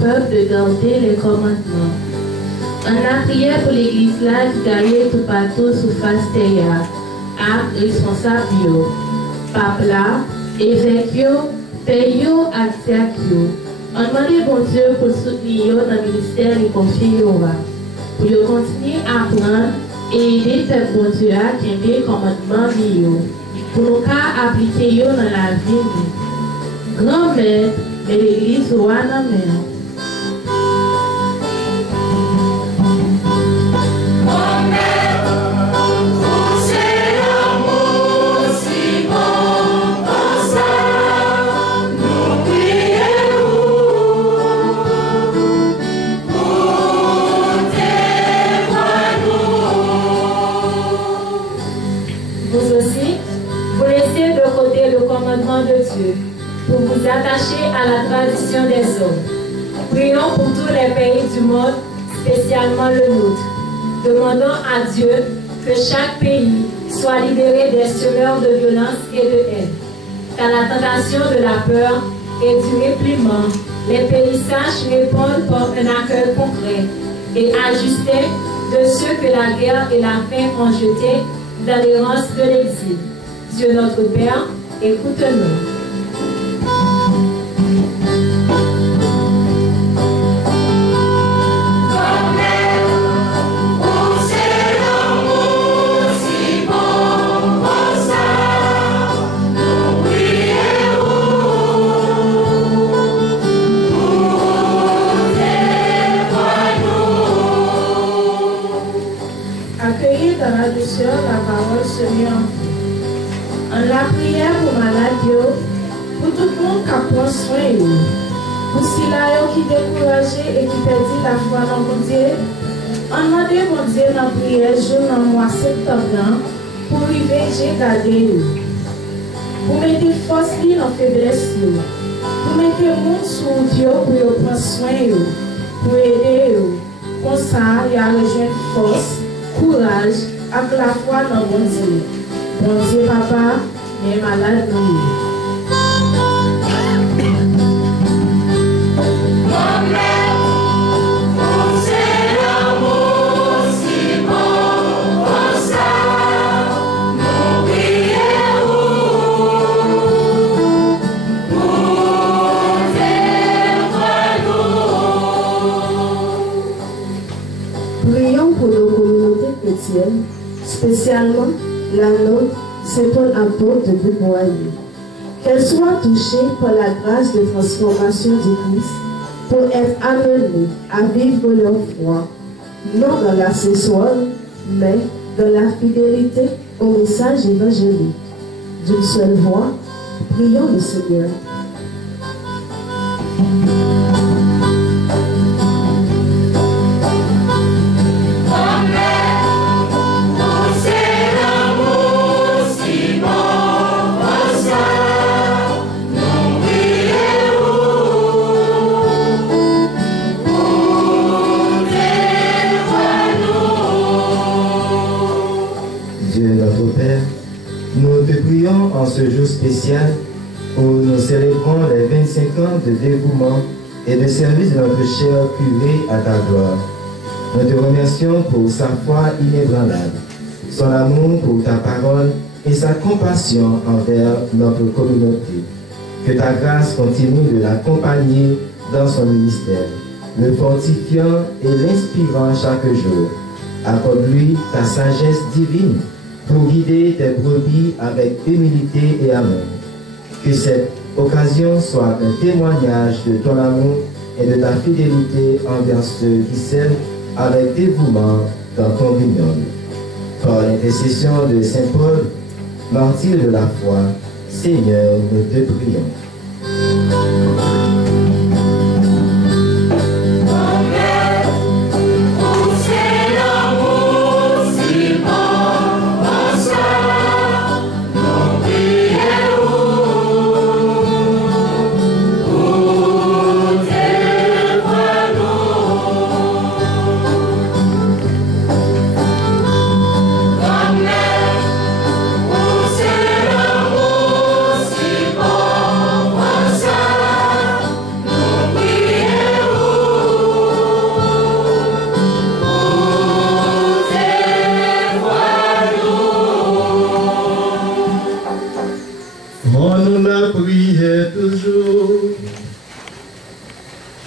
peuple de garder les commandements. On a prié pour l'église là qui gagne tout partout sous face terre, à responsable, pape là, évêque, père et diacre. On demande bon Dieu pour soutenir dans le ministère et confier pour continuer à apprendre et aider ce bon Dieu qui aime les commandements pour nous appliquer dans la vie. Grand maître de l'église ou à la mer. De Dieu, pour vous attacher à la tradition des hommes. Prions pour tous les pays du monde, spécialement le nôtre. Demandons à Dieu que chaque pays soit libéré des semeurs de violence et de haine. Qu'à la tentation de la peur et du répliement, les pays sachent répondre par un accueil concret et ajusté de ceux que la guerre et la faim ont jetés dans l'errance de l'exil. Dieu notre Père, écoute-nous. Accueillir dans la douceur la parole Seigneur. En la prière pour malade, pour tout le monde qui prend soin, pour ceux qui découragés et qui perdent la foi dans mon Dieu, on demande mon Dieu dans la prière jour dans le mois de septembre pour arriver j'ai gardé. Pour mettre force dans la faiblesse, pour mettre le monde sur Dieu pour prendre soin, pour aider. Comme ça, il y a rejoindre force, courage, avec la foi dans mon Dieu. Mon Dieu, papa, mais malade nous. Prions pour nos communautés chrétiennes, spécialement la nôtre, Saint-Paul-Apôtre de Buboyer. Qu'elle soit touchée par la grâce de transformation du Christ pour être amenée à vivre leur foi, non dans l'accessoire, mais dans la fidélité au message évangélique. D'une seule voix, prions le Seigneur. En ce jour spécial où nous célébrons les 25 ans de dévouement et de service de notre cher curé à ta gloire. Nous te remercions pour sa foi inébranlable, son amour pour ta parole et sa compassion envers notre communauté. Que ta grâce continue de l'accompagner dans son ministère, le fortifiant et l'inspirant chaque jour. Accorde-lui ta sagesse divine pour guider tes brebis avec humilité et amour. Que cette occasion soit un témoignage de ton amour et de ta fidélité envers ceux qui servent avec dévouement dans ton vignoble. Par l'intercession de Saint Paul, martyr de la foi, Seigneur, nous te prions.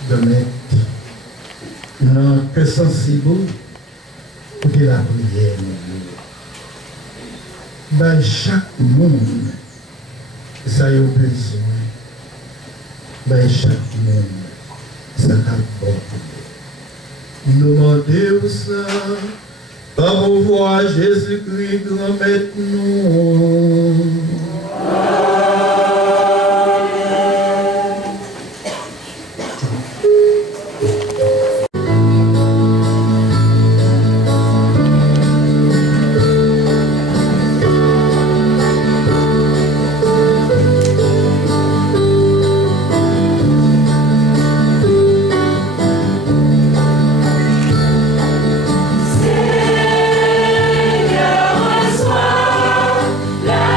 de mettre dans que sensible pour que la prière dans chaque monde ça a besoin dans chaque monde ça a besoin nous demandons ça par pouvoir Jésus-Christ grand maître nous. Seigneur, reçois la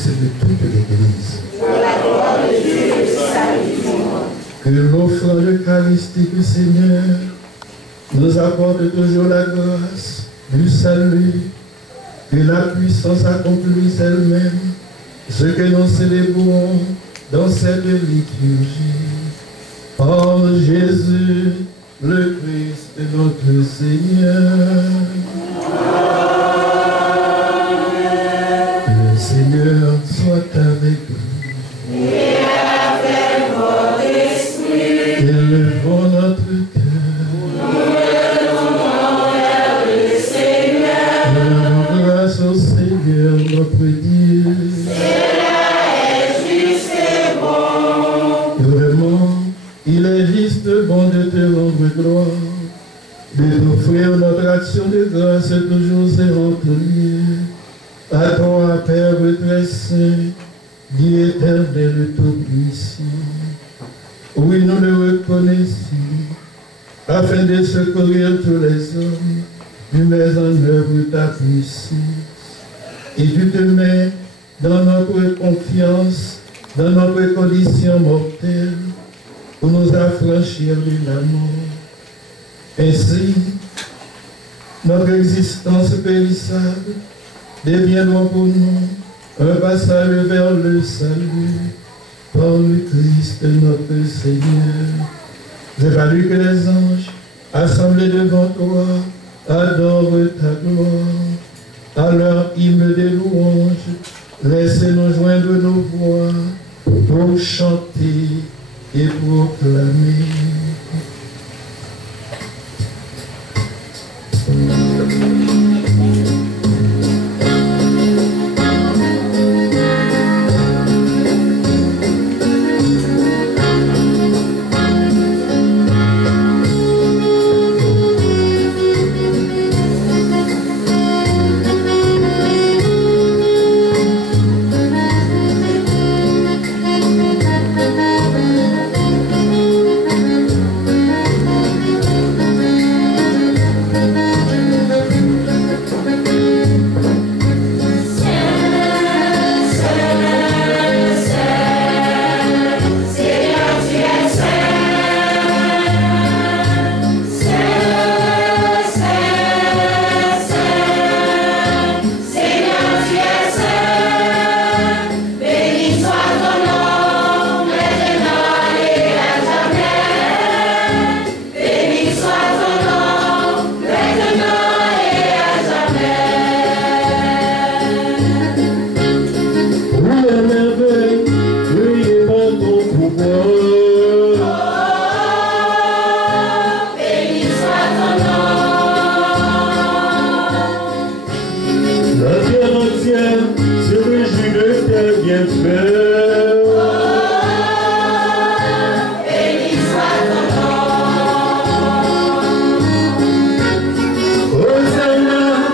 l'Église et de toute l'Église. Pour la gloire de Dieu et du salut du monde. Que l'offrande eucharistique du Seigneur nous apporte toujours la grâce du salut, que la puissance accomplisse elle-même ce que nous célébrons dans cette liturgie. Par Jésus, le Christ, notre Seigneur. Le Seigneur soit avec vous. Et avec votre esprit. Élevons notre cœur. Nous élevons vers le Seigneur. Rendons grâce au Seigneur notre Dieu. Cela est juste et bon. Vraiment, il est juste bon de te rendre gloire, de t'offrir notre action de grâce toujours et en tout lieu. À toi, Père très saint, Dieu éternel tout-puissant. Oui, nous le reconnaissons, afin de secourir tous les hommes, tu mets en œuvre ta puissance. Et tu te mets dans notre confiance, dans notre condition mortelle, pour nous affranchir de la mort. Ainsi, notre existence périssable deviendra pour nous un passage vers le salut par le Christ notre Seigneur. J'ai valu que les anges, assemblés devant toi, adorent ta gloire. À leur hymne de louange, laissez-nous joindre nos voix pour chanter et proclamer. Hosanna,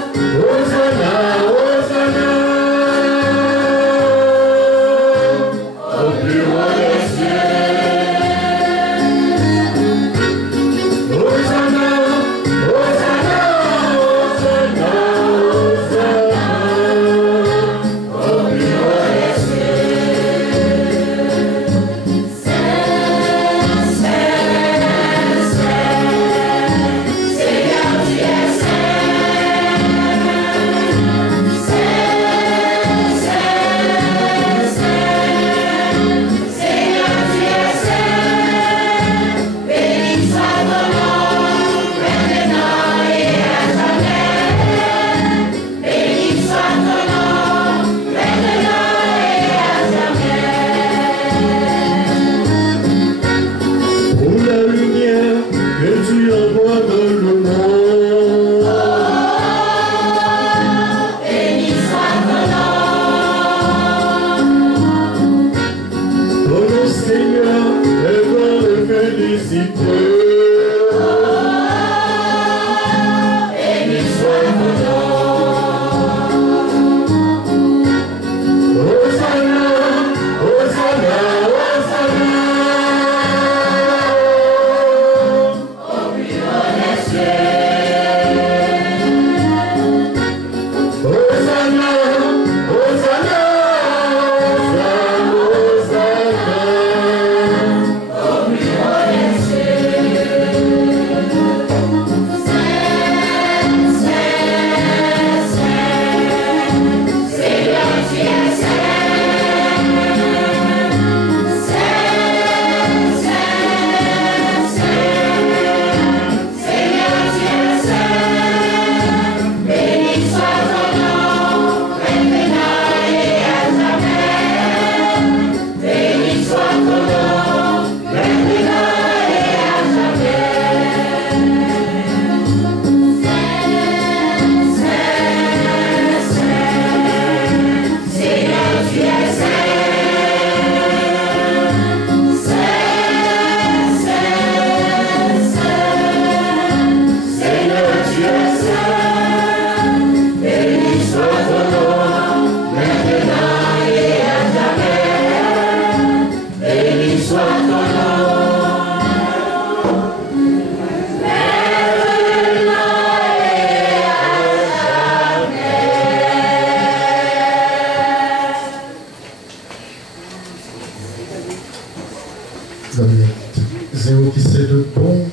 Zéro qui sait de bon,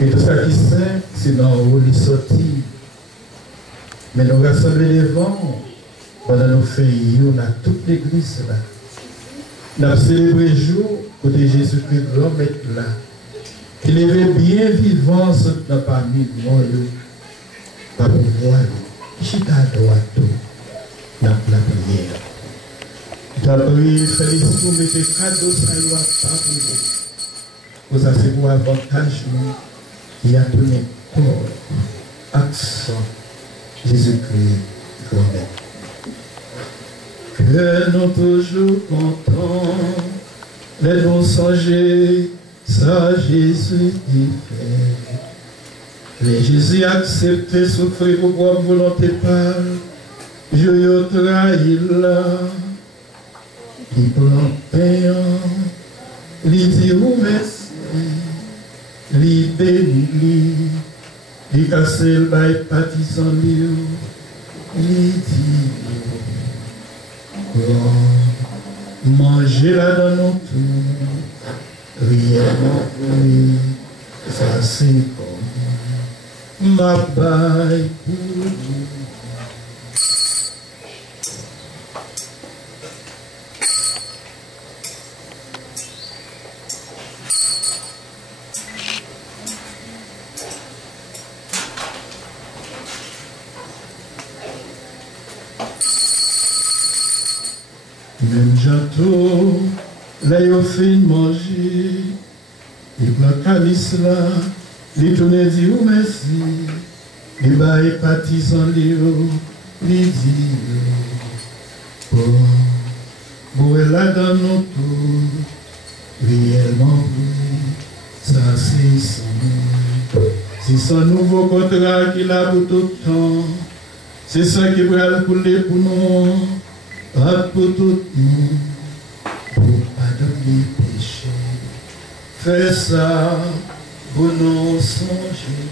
et tout ça qui sait, c'est dans où il est sorti. Mais nous rassembler devant, pendant nos fêtes, on a toute l'église là. Nous avons célébré le jour où Jésus-Christ l'homme est là. Il est bien vivant dans parmi nous, par pouvoir, qui t'a droit dans la prière. D'après Félix, vous mettez cadeau, ça y va pas pour vous. Vous avez pour avantage, il a donné corps, accent, Jésus-Christ, grand-mère. Que nous toujours contents, les nous songer, ça Jésus dit fait. Les Jésus accepté, souffrir pour votre volonté par, je y trahi là. Il prend pain, il dit ou merci, il bénit, il casse le bail partisan, il dit manger là dans nos tours, réellement oui, ça c'est comme ma baille pour vous. Même Jato, là il a fait manger, il prend calice là, il tourne dit ou merci, il va y partisan il dit, bon, là dans nos tours, réellement oui, ça c'est son nouveau contrat qu'il a pour tout le temps, c'est ça qui va le couler pour nous. Pas pour tout le monde, pour pardonner les péchés. Fais ça pour nous songer.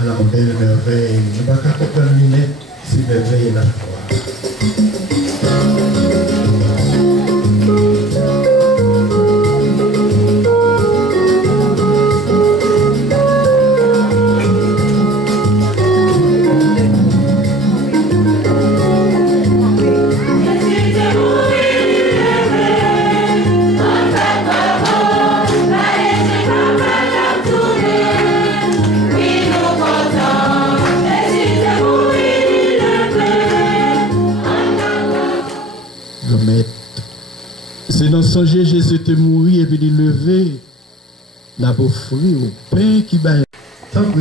Alors, belle merveille, nous ne pouvons pas terminer si merveille est la foi. C'est dans songer Jésus te mourir et puis il lever, n'a pas offrir au pain qui bat. Tant que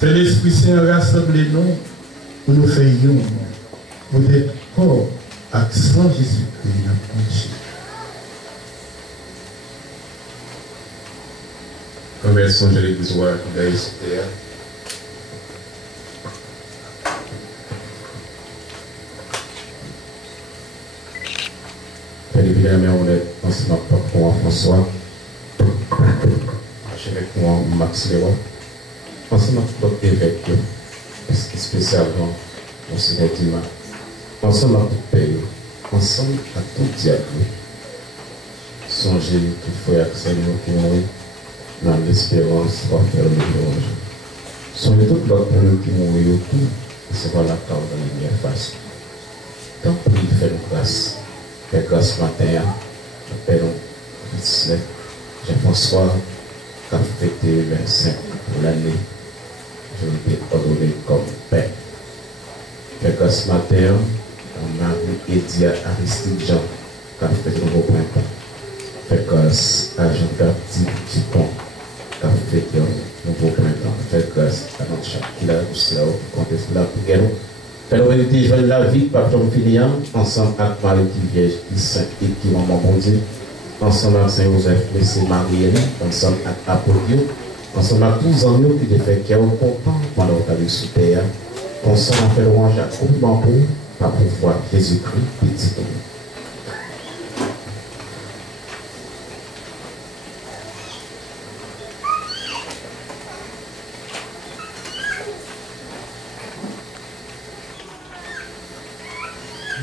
c'est l'Esprit Saint rassemble nous pour nous faire une, pour être corps, accent Jésus-Christ dans le péché. Conversons de l'Église d'Aïstéa. Évidemment, on est ensemble pour François, avec Max Léon, ensemble pour l'évêque, spécialement pour ce bâtiment, ensemble à tout pays, ensemble à tout diable. Songez qu'il faut accès à nous qui mourent dans l'espérance pour faire le louange. Songez tout l'autre qui mourent tout, c'est pour la cause de la lumière face. Tant pis, faites grâce. Fais grâce ce matin, j'appelle Jean-François, qui a fêté 25 pour l'année. Je vous ai ordonné comme père. Fais grâce ce matin, on a Edia Aristide Jean, qui a fêté le nouveau printemps. Fais grâce à Jean-Baptiste Dupont, qui a fêté le nouveau printemps. Fais grâce à notre chat qui a juste là-haut, qui compte là pour guérir. Fais l'humanité, je vais la vie, par ton filiant, ensemble avec Marie qui Vierge, qui Saint et qui Maman Bon Dieu, ensemble avec Saint-Joseph, Messée Marie-Hélène, ensemble avec Apollio, Ensemble à tous les amis qui te fait cœur content pendant ta vie sous terre, ensemble à faire louange à tout le monde par pouvoir Jésus-Christ, petit homme.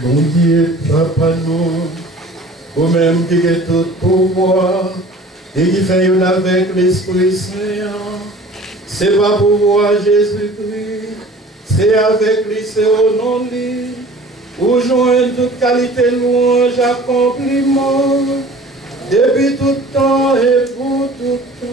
Bon Dieu, Papa nous, vous-même qui avez tout pouvoir et qui fait une avec l'Esprit Saint, c'est pas pouvoir Jésus-Christ, c'est avec lui, c'est au nom de lui, où joindre toute qualité louange, accomplissement, depuis tout temps et pour tout temps.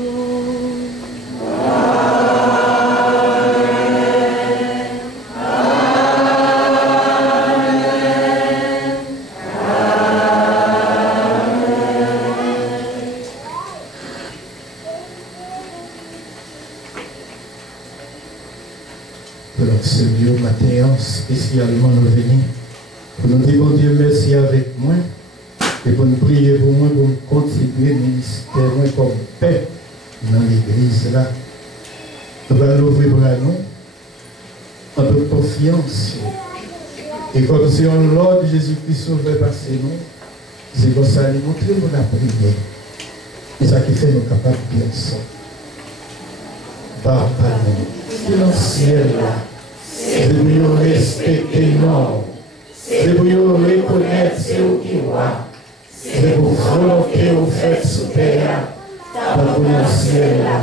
Ce Dieu matin, spécialement nous venir pour nous dire, bon Dieu, merci avec moi et pour nous prier pour moi, pour nous contribuer au ministère moi, comme paix dans l'église là. Nous allons ouvrir pour nous en toute confiance. Et comme si on l'ordre Jésus-Christ sauve passer nous, c'est comme ça, nous montrons la prière. C'est ça qui fait nous capables de dire ça. Papa, nous, dans le ciel là. C'est pour nous respecter, non. C'est pour nous reconnaître ce qui va. C'est pour volonté au fait sous terre. Pour nous ciel là.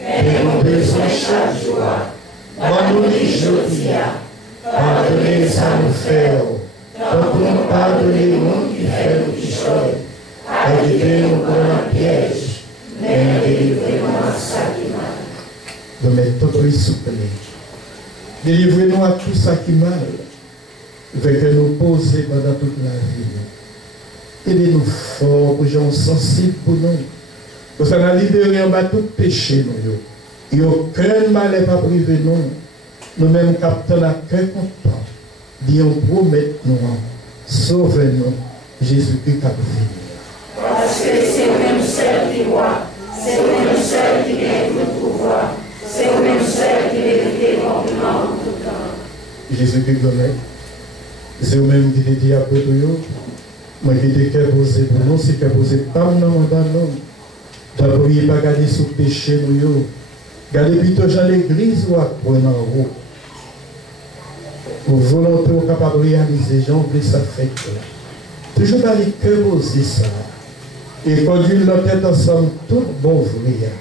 Et nous besoin chaque jour. Nous les jeudi. Pardonnez ça nous faire. Donc nous pardonner le monde qui fait nous qui choisit. Arrivez-nous pour un piège. Mais délivrez-nous à ça qui mal. Nous mettons tout souple. Délivrez-nous à tout ça qui mal, fait que nous poser pendant toute la vie. Aidez-nous fort, pour gens sensibles pour nous. Pour ça, nous libérer en bas tout péché. Il n'y a aucun mal n'est pas privé nous. Nous-mêmes, captons à cœur content. Disons, promettez-nous, sauvez-nous, Jésus-Christ a vu. Parce que c'est vous-même seul qui voit, c'est vous-même seul qui vient tout pouvoir. C'est vous-même seul qui mérite compliment en tout temps. Jésus-Christ connaît. C'est vous-même qui te dit après tout. Moi qui te cœur posé pour nous, c'est cœur posé pas dans mon nom. D'abord, il pas garder sous péché nous. Gardez plutôt dans l'église ou à point en haut. Pour volonté capable de réaliser, j'en veux ça fait. Toujours dans les cœurs posés ça. Et conduire notre tête ensemble, tout bon vrai.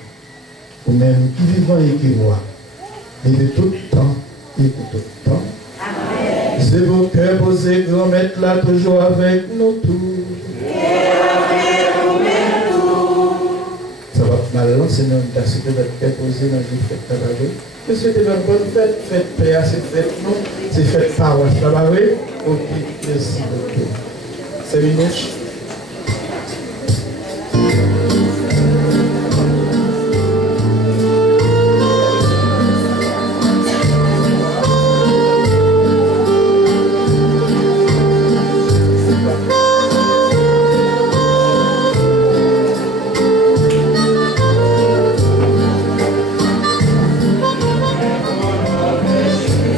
Ou même qui vivant et qui voit, et de tout temps et de tout temps. C'est vos cœurs posés, grand maître là, toujours avec nous tous. Et avec nous-mêmes tous. Ça va mal lancer dans une tasse de notre cœur posé dans une fête travailler. Que c'était une bonne fête, fête paix, c'est fête non, c'est fête paroisse, ça va oui? Ok, merci beaucoup. C'est minute.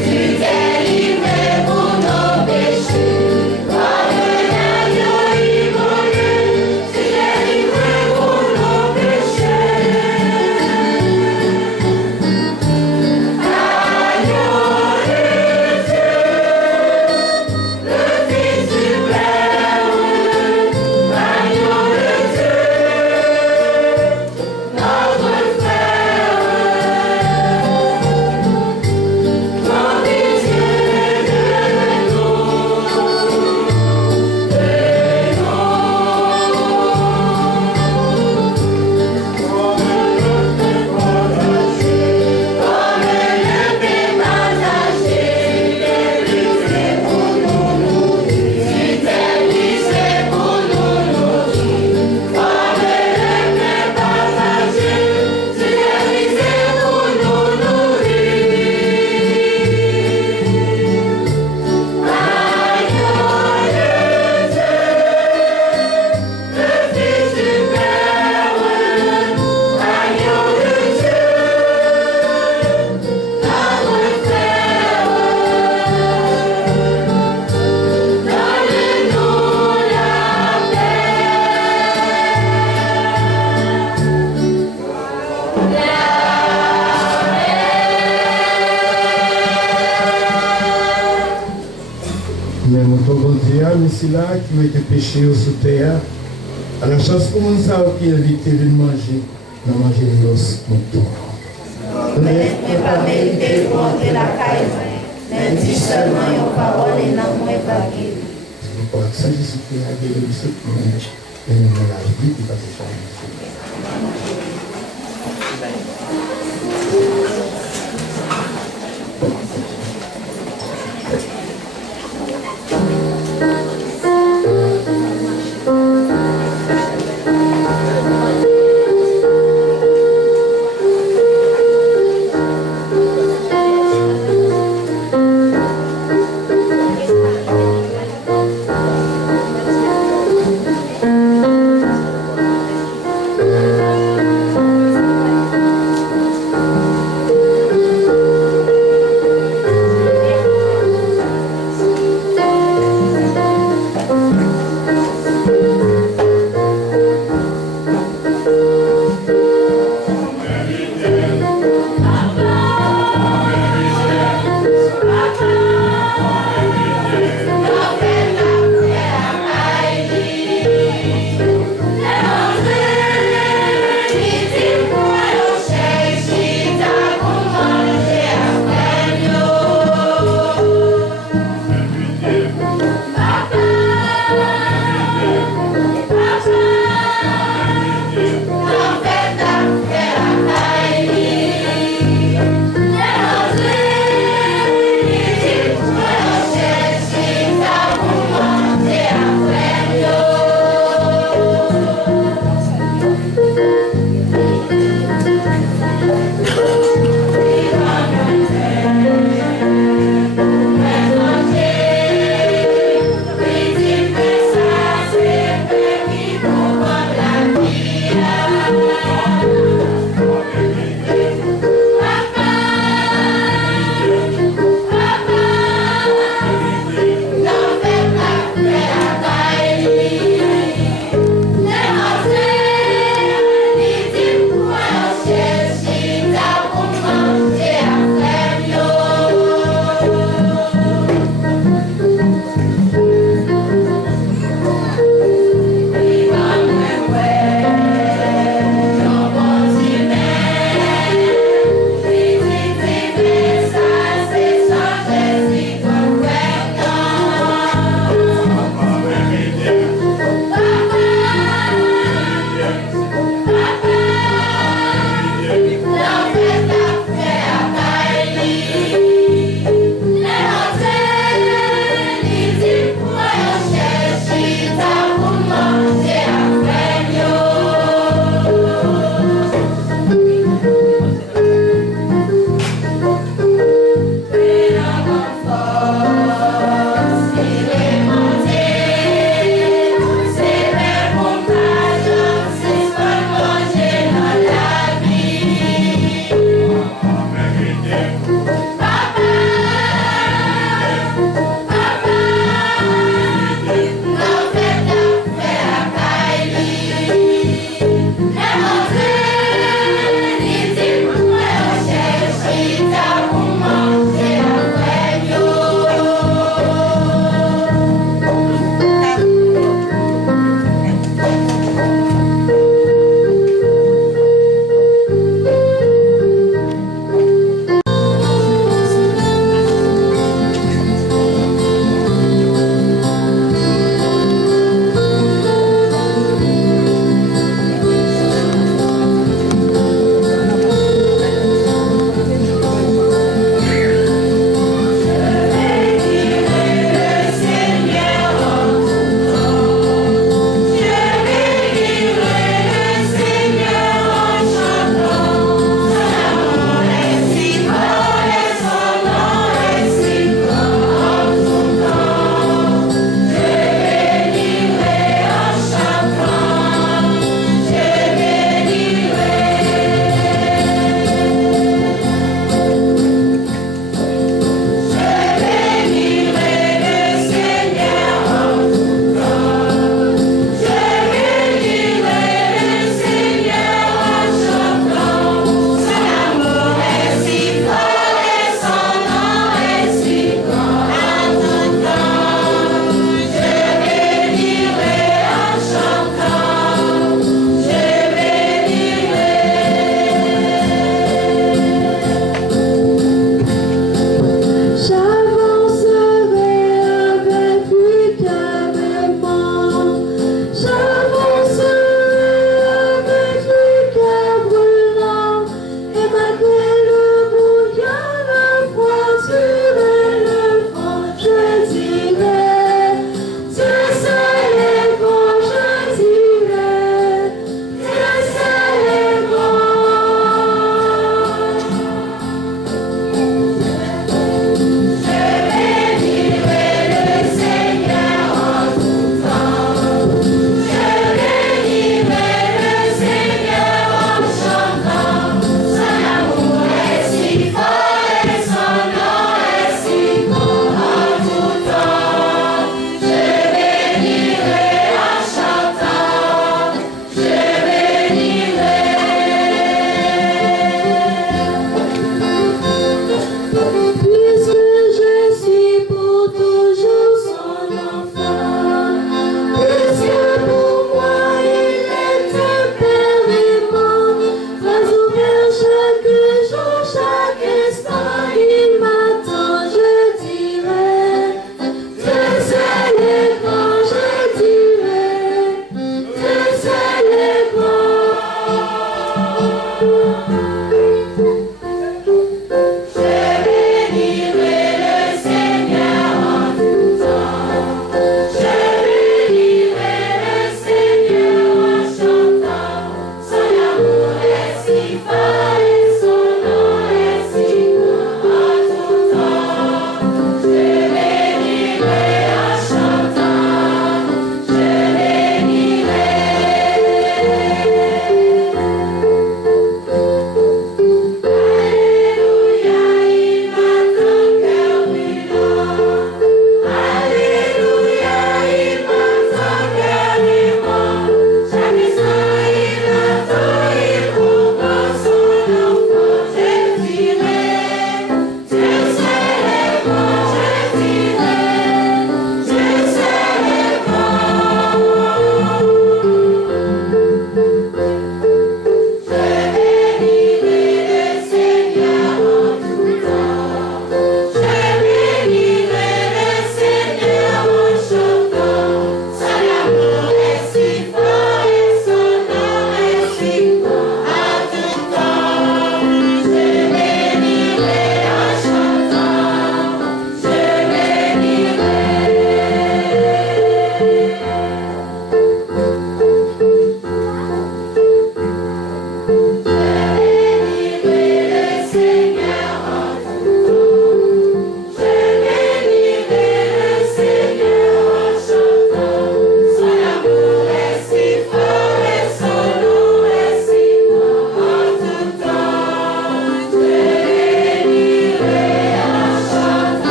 Tu t'es livré pour nos péchés, par le agneau ici là qui ont été péchés au sous terre. À la chance comme ça qui invité de manger, de manger l'os mouton. Mais pas mérité de monter la caille, mais dis seulement une parole et non moins pas guéri. Sans Jésus-Christ a guéri ce qui et nous la vie qui va se faire.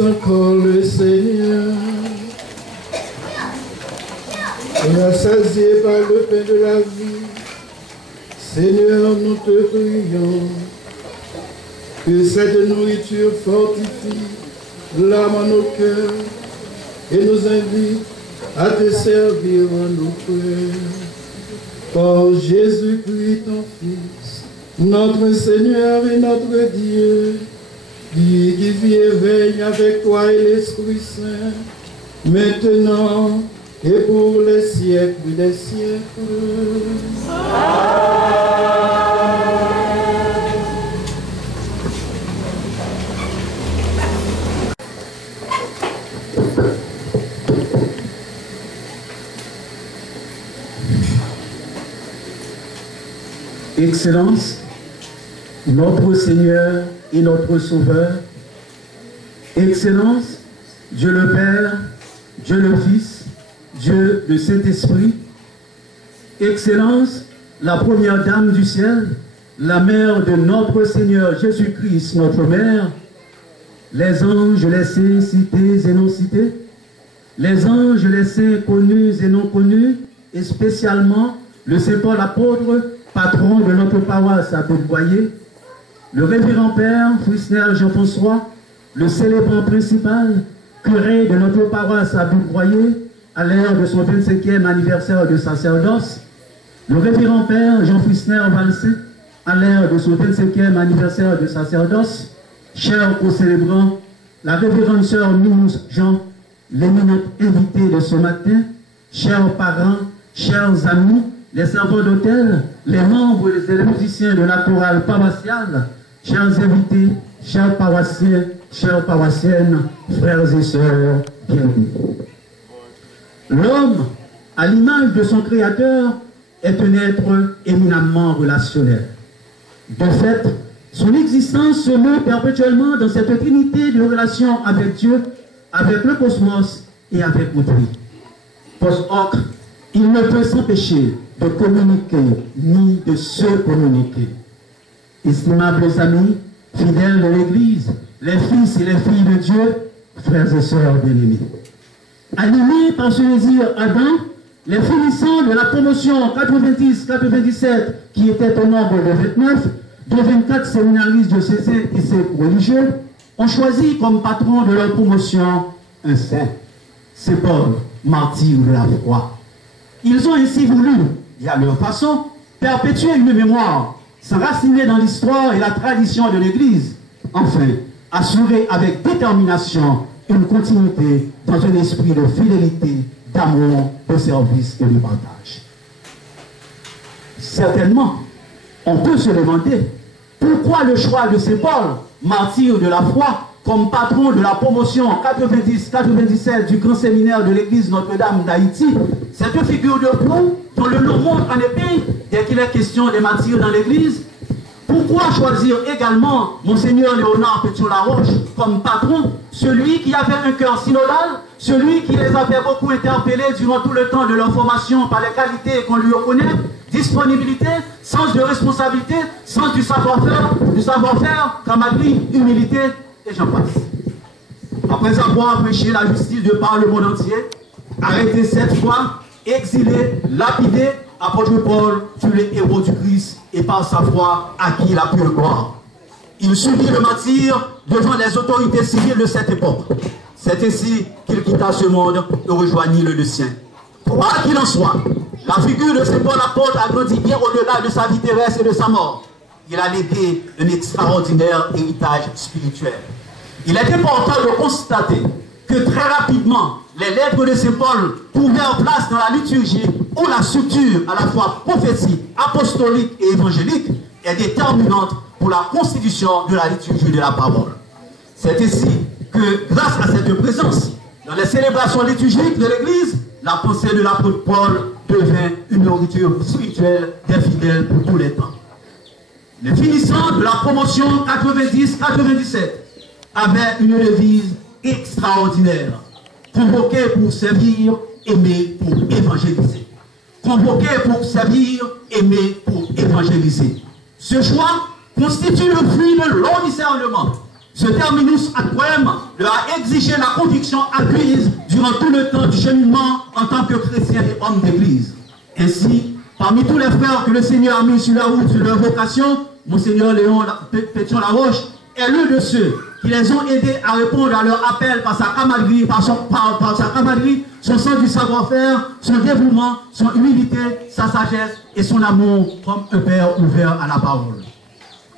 encore le Seigneur. Rassasié par le pain de la vie, Seigneur, nous te prions que cette nourriture fortifie l'âme en nos cœurs et nous invite à te servir en nos prières. Par Jésus-Christ, ton Fils, notre Seigneur et notre Dieu, qui vit et règne avec toi et l'Esprit Saint, maintenant et pour les siècles des siècles. Excellence, notre Seigneur et notre Sauveur, Excellence, Dieu le Père, Dieu le Fils, Dieu le Saint-Esprit, Excellence, la première dame du ciel, la mère de notre Seigneur Jésus-Christ, notre mère, les anges, les saints cités et non cités, les anges, les saints connus et non connus, et spécialement le Saint Paul apôtre, patron de notre paroisse à Beauboyer, le révérend Père Frischner Jean-François, le célébrant principal, curé de notre paroisse à Beauboyer, à l'ère de son 25e anniversaire de sacerdoce, le révérend Père Jean Frischner Valsé, à l'ère de son 25e anniversaire de sacerdoce, chers co-célébrants, la révérende sœur Minous Jean, l'éminente invitée de ce matin, chers parents, chers amis, les servants d'hôtel, les membres et les musiciens de la chorale paroissiale, chers invités, chers paroissiens, chères paroissiennes, frères et sœurs, bienvenue. L'homme, à l'image de son Créateur, est un être éminemment relationnel. De fait, son existence se meut perpétuellement dans cette trinité de relations avec Dieu, avec le cosmos et avec autrui. Post hoc, il ne peut s'empêcher de communiquer ni de se communiquer. Estimables amis, fidèles de l'Église, les fils et les filles de Dieu, frères et sœurs bien-aimés. Animés par ce désir ardent, les finissants de la promotion 90-97, qui était au nombre de 29, de 24 séminaristes diocésains et ses religieux, ont choisi comme patron de leur promotion un saint, c'est Paul, martyr de la foi. Ils ont ainsi voulu, et à leur façon, perpétuer une mémoire, s'enraciner dans l'histoire et la tradition de l'Église, enfin, assurer avec détermination une continuité dans un esprit de fidélité, d'amour, de service et de partage. Certainement, on peut se demander pourquoi le choix de Saint Paul, martyr de la foi, comme patron de la promotion 90-97 du grand séminaire de l'église Notre-Dame d'Haïti, cette figure de proue dont le nom monte en épée dès qu'il est question des martyrs dans l'église. Pourquoi choisir également Monseigneur Léonard Pétion-Laroche comme patron, celui qui avait un cœur synodal, celui qui les avait beaucoup interpellés durant tout le temps de leur formation par les qualités qu'on lui reconnaît, disponibilité, sens de responsabilité, sens du savoir-faire, camaderie, humilité, et j'en passe. Après avoir prêché la justice de par le monde entier, arrêté 7 fois, exilé, lapidé, apôtre Paul fut le héros du Christ et par sa foi acquis la pure gloire. Il subit le martyre devant les autorités civiles de cette époque. C'est ainsi qu'il quitta ce monde et rejoignit le sien. Quoi qu'il en soit, la figure de Saint Paul apôtre a grandi bien au-delà de sa vie terrestre et de sa mort. Il a légué un extraordinaire héritage spirituel. Il est important de constater que très rapidement, les lettres de Saint Paul trouvèrent place dans la liturgie où la structure à la fois prophétique, apostolique et évangélique est déterminante pour la constitution de la liturgie de la parole. C'est ici que, grâce à cette présence, dans les célébrations liturgiques de l'Église, la pensée de l'apôtre Paul devint une nourriture spirituelle des fidèles pour tous les temps. Les finissants de la promotion 90-97 avaient une devise extraordinaire. Convoqué pour servir, aimer pour évangéliser. Convoqué pour servir, aimer pour évangéliser. Ce choix constitue le fruit de long discernement. Ce terminus ad quem leur a exigé la conviction acquise durant tout le temps du cheminement en tant que chrétien et homme d'église. Ainsi, parmi tous les frères que le Seigneur a mis sur la route, sur leur vocation, Monseigneur Léon Pétion-Laroche est l'un de ceux qui les ont aidés à répondre à leur appel par sa camaraderie, son sens du savoir-faire, son dévouement, son humilité, sa sagesse et son amour comme un père ouvert à la parole.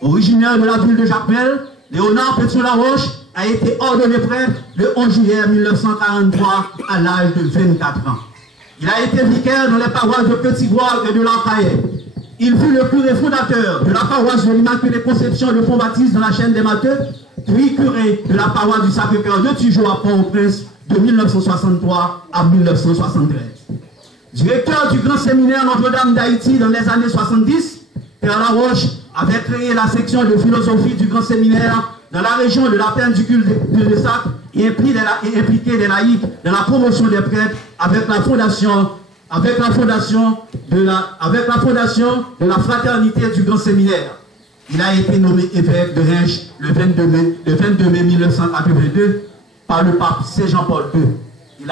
Originaire de la ville de Jacmel, Léonard Pétion-Laroche a été ordonné prêtre le 11 juillet 1943 à l'âge de 24 ans. Il a été vicaire dans les paroisses de Petit-Bois et de l'Ancaillet. Il fut le curé fondateur de la paroisse de l'Immaculée Conception de Font-Baptiste dans la chaîne des Matheux, puis curé de la paroisse du Sacré-Cœur de Tujo à Port-au-Prince de 1963 à 1973. Directeur du grand séminaire Notre-Dame d'Haïti dans les années 70, Père Laroche avait créé la section de philosophie du grand séminaire dans la région de la péninsule de Sac et impliqué des laïcs dans la promotion des prêtres avec la fondation de la fraternité du grand séminaire. Il a été nommé évêque de Reims le 22 mai 1982 par le pape Saint Jean-Paul II. Il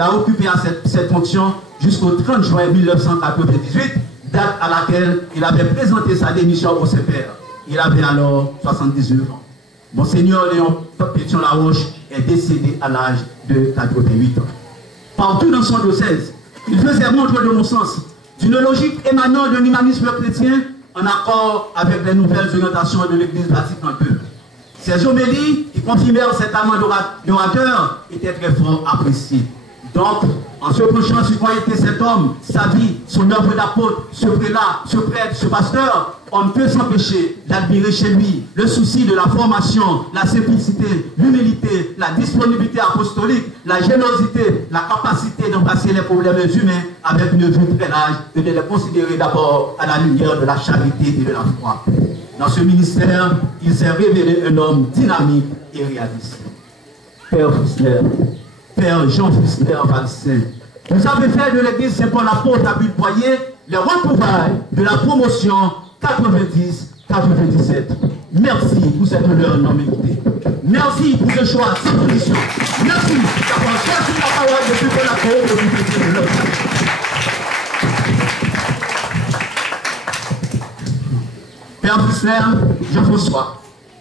a occupé cette fonction jusqu'au 30 juin 1998, date à laquelle il avait présenté sa démission au Saint-Père. Il avait alors 79 ans. Monseigneur Léon Pétion-Laroche est décédé à l'âge de 88 ans. Partout dans son diocèse, il faisait montre de mon sens d'une logique émanant d'un humanisme chrétien en accord avec les nouvelles orientations de l'Église Vatican II. Ces homélies qui confirmèrent cet amant d'orateur étaient très fort appréciées. Donc, en se penchant sur quoi était cet homme, sa vie, son œuvre d'apôtre, ce prélat, ce prêtre, ce pasteur, on ne peut s'empêcher d'admirer chez lui le souci de la formation, la simplicité, l'humilité, la disponibilité apostolique, la générosité, la capacité d'embrasser les problèmes humains avec une vue très large et de les considérer d'abord à la lumière de la charité et de la foi. Dans ce ministère, il s'est révélé un homme dynamique et réaliste. Père Fussler, Père Jean Fussler Valsin, vous avez fait de l'église Saint-Paul-Apôtre à Butte-Boyer les retrouvailles de la promotion 90-97. Merci pour cet honneur non mérité. Merci pour ce choix sans condition. Merci d'avoir choisi la parole de Saint-Paul-Apôtre pour vous de l'autre. Père Fussler, Jean-François,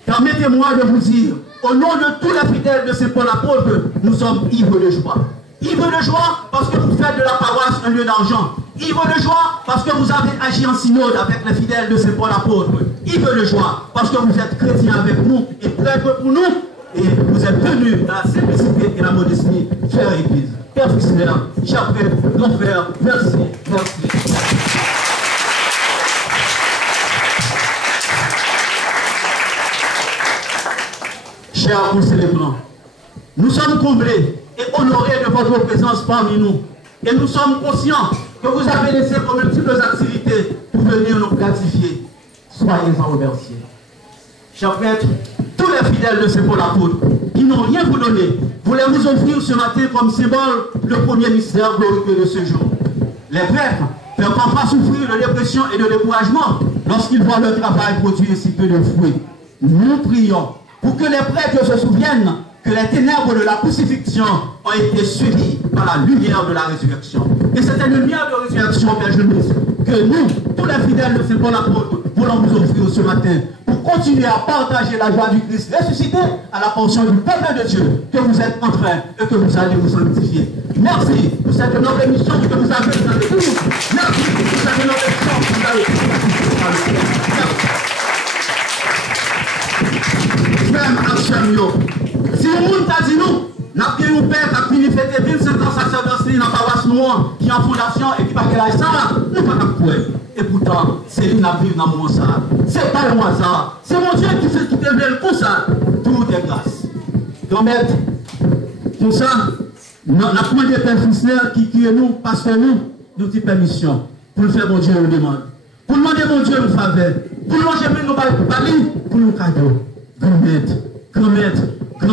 permettez-moi de vous dire, au nom de tous les fidèles de Saint-Paul-Apôtre, nous sommes ivres de joie. Ivres de joie parce que vous faites de la paroisse un lieu d'argent. Ivres de joie parce que vous avez agi en synode avec les fidèles de Saint-Paul-Apôtre. Ivres de joie parce que vous êtes chrétiens avec nous et prêtres pour nous. Et vous êtes venus dans la simplicité et la modestie, chère Église. Père Fussler, chers frères, grands frères, merci, merci. Chers concélébrants, nous sommes comblés et honorés de votre présence parmi nous. Et nous sommes conscients que vous avez laissé pour multiples activités pour venir nous gratifier. Soyez-en remerciés. Chers prêtres, tous les fidèles de Saint-Paul-Apôtre qui n'ont rien vous donner, voulez vous offrir ce matin comme symbole le premier mystère glorieux de ce jour. Les prêtres peuvent parfois souffrir de dépression et de découragement lorsqu'ils voient leur travail produire si peu de fruits. Nous prions pour que les prêtres se souviennent que les ténèbres de la crucifixion ont été suivies par la lumière de la résurrection. Et c'est une lumière de résurrection, Père Jeunesse, que nous, tous les fidèles de Saint-Paul-Apôtre, voulons vous offrir ce matin pour continuer à partager la joie du Christ ressuscité à la portion du peuple de Dieu que vous êtes en train et que vous allez vous sanctifier. Merci pour cette noble mission que vous avez faite avec nous. Merci pour cette noble mission que vous avez faite. Même action, si le monde t'a dit nous, n'a pas un père qui a fini de fêter 25 ans sacerdoce dans la paroisse noire qui est en fondation et qui va qu'elle a ça, nous pas capable. Et pourtant, c'est lui qui a vécu dans le moment ça. C'est pas le hasard. C'est mon Dieu qui fait quitter le pour ça. Tout est grâce. Donc, maître, pour ça, la première des pères Fussler qui est nous, pasteur nous avons permission pour le faire mon Dieu nous demande. Pour demander mon Dieu nous faveur. Pour manger nos balles, pour nous cadeaux. Grand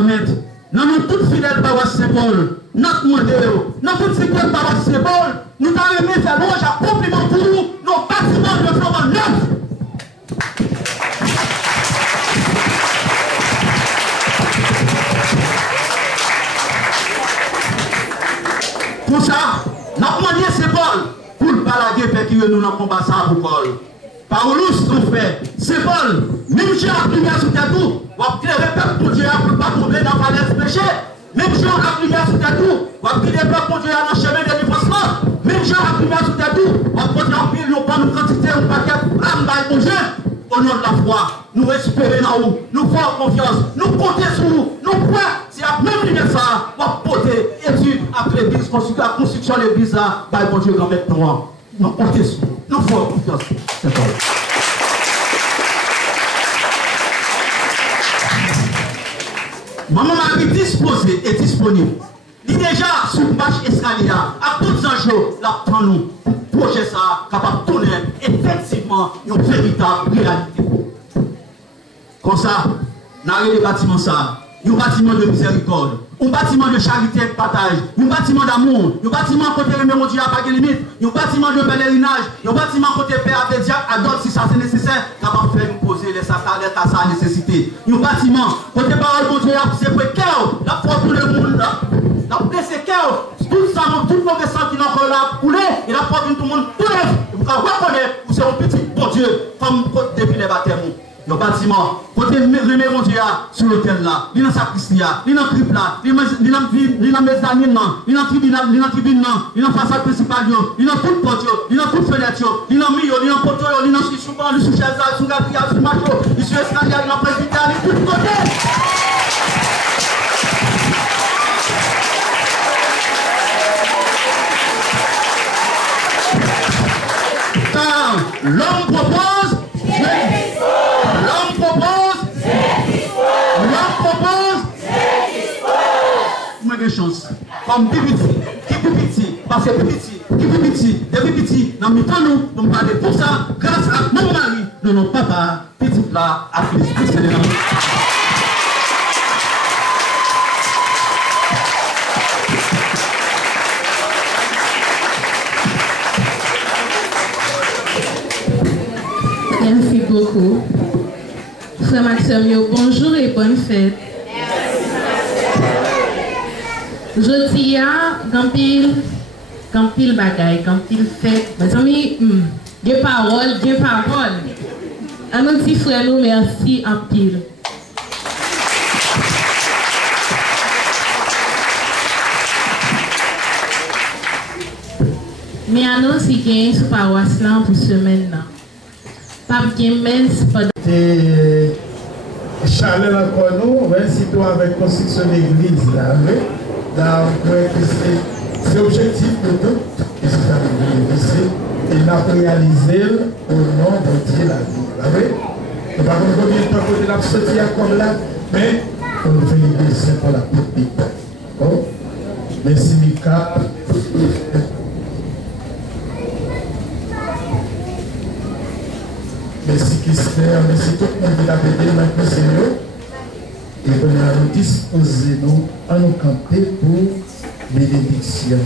maître, nous sommes tous fidèles paroisse Saint-Paul, notre modèle, notre toute fidèle paroisse Saint-Paul, nous avons aimé faire louange à compliment pour nous, nos bâtiments de florent neufs. Comme ça, nous avons demandé c'est Paul pour ne pas la guerre qui nous dans le combat ça pour Paul. Paulus, qu'on fait, c'est Paul, même si on a lumière sur ta tour, on va tirer le peuple pour Dieu pour ne pas tomber dans la falaise péché. Même si on a lumière sur ta tour, on va tirer le peuple pour Dieu dans le chemin de l'effacement. Même si on a lumière sur ta tour, on va prendre en pile, on prend une quantité, on paquet, âme dans Dieu. Au nom de la foi, nous espérons en vous, nous faisons confiance, nous comptons sur vous, nous croyons, si à même lumière ça, on va porter étude après l'église, la construction de l'église là, par bon Dieu, grand-mère noir. Nous comptons sur vous, nous faisons confiance. C'est tout. Maman Marie disposée et disponible. Il est déjà sur le marche escalier, à tous les jours, là, pour nous, projet ça, capable de tourner effectivement une véritable réalité. Comme ça, dans les bâtiments ça, un bâtiment de miséricorde, un bâtiment de charité et de partage, un bâtiment d'amour, un bâtiment côté mon Dieu à pas de limite, un bâtiment de pèlerinage, un bâtiment côté père avec diable à d'autres si ça c'est nécessaire, capable de faire nous poser les sacrales à sa nécessité. Un bâtiment côté parole mon Dieu c'est pour cœur, la foi pour le monde là. La presse cœur, tout ça, tout le mauvais sang qui n'a pas là couler, et la foi de tout le monde pour vous reconnaître, vous êtes un petit bon Dieu, comme depuis les baptêmes. Le bâtiment, côté remet mon Dieu sur l'hôtel là, il y a sa sacristie, il y a un crypte là, il y a un mezzanine là, il y a un tribune là, il y a une façade principale, il y a toute porte, il y a toute fenêtre, il y a un mur, il y a un poteau, il y a un sous-banc, il y a un sous-chaise, il y a un gabriel, il y a un macho, il y a un escalier, il y a un presbytère, il y a tout côté. L'homme propose, l'homme propose, l'homme propose, vous m'avez chance. Comme Pipiti, qui Pipiti, parce que Pipiti, qui Pipiti, des Pipiti, dans le temps nous parlons pour ça, grâce à mon mari, de nos papa, petit là, à Christ. Merci beaucoup. Frère Maxime, bonjour et bonne fête. Je dis à quand pile bagaille, quand pile fête. Mes amis, Dieu parole. À nos petits frères, nous merci en pile. Mais à nous, si gagne sous paroisse là pour semaine là. Chaleur encore nous, surtout avec la construction de l'église. C'est l'objectif de tout. Et nous avons réalisé au nom de Dieu la vie. Nous ne savons pas combien de temps nous avons sorti comme là, mais on nous fait une dessin pour la petite. Merci Mika. Merci Christophe, merci tout le monde qui a aidé maintenant Seigneur. Et qu'on a nous disposé nous à nous camper pour bénédiction.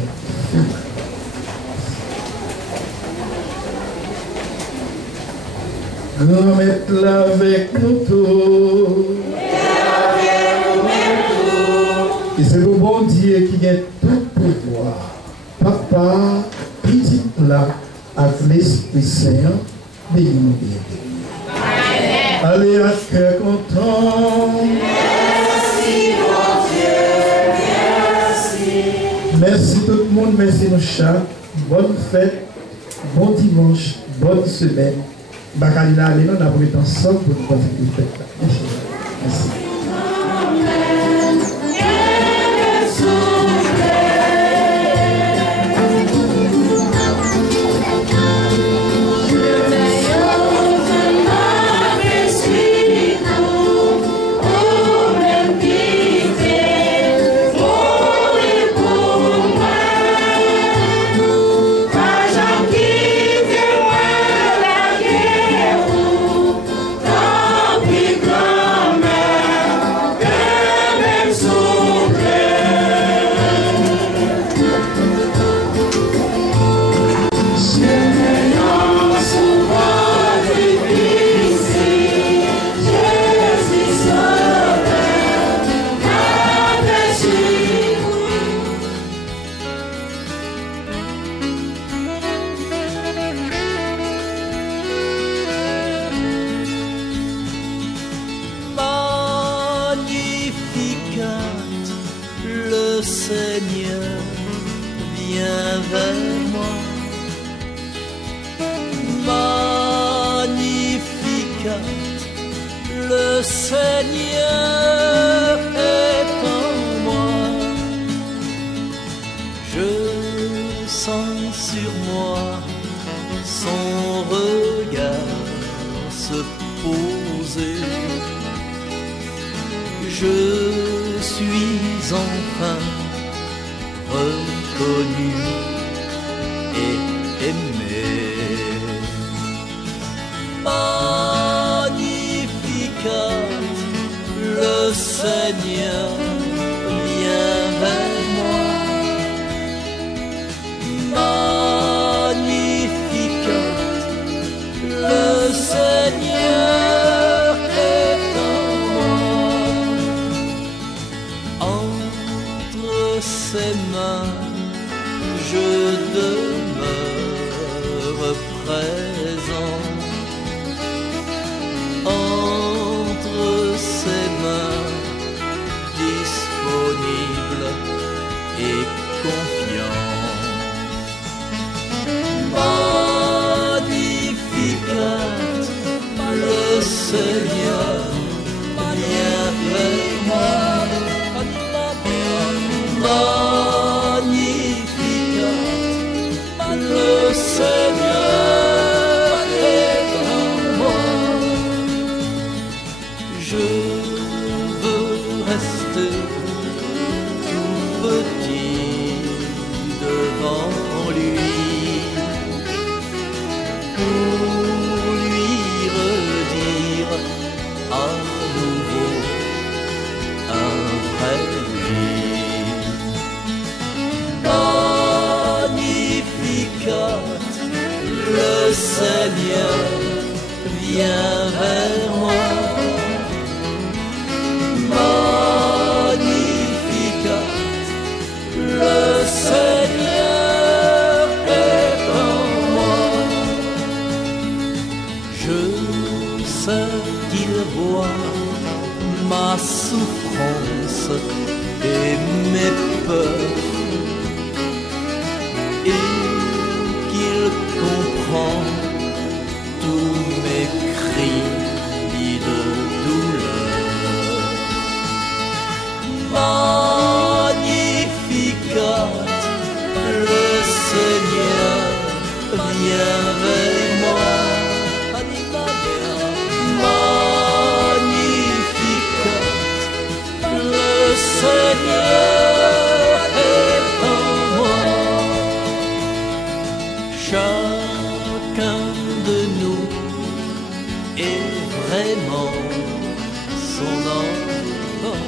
Nous mettons là avec nous tous. Et c'est le bon Dieu qui a tout pouvoir. Papa, petit là, avec l'Esprit Saint. Allez à cœur content. Merci mon Dieu, merci. Merci tout le monde, merci nos chats. Bonne fête, bon dimanche, bonne semaine. Bakalina, allez, nous avons été ensemble pour nous continuer cette fête. Merci. Merci. Grand-mère Le Seigneur est en moi, je sens sur moi son regard se poser. Je suis enfin reconnu et aimé. Magnificat, le Seigneur vient vers moi. Magnificat, le Seigneur est en moi. Entre ses mains, je demeure présent. Entre ses mains, disponible et confiant. Magnificat, le Seigneur vient vers moi. Magnificat, le Seigneur est en moi. Je veux rester tout petit devant lui, pour lui redire à nouveau un vrai oui. Magnificat, le Seigneur vient vers moi. Magnificat, le Seigneur est en moi. Je sais qu'il voit ma souffrance et mes peurs, et qu'il comprend tous mes cris de douleur. Magnificat, le Seigneur vient vers moi. Magnificat, le Seigneur est en moi. Chacun de nous est vraiment son enfant.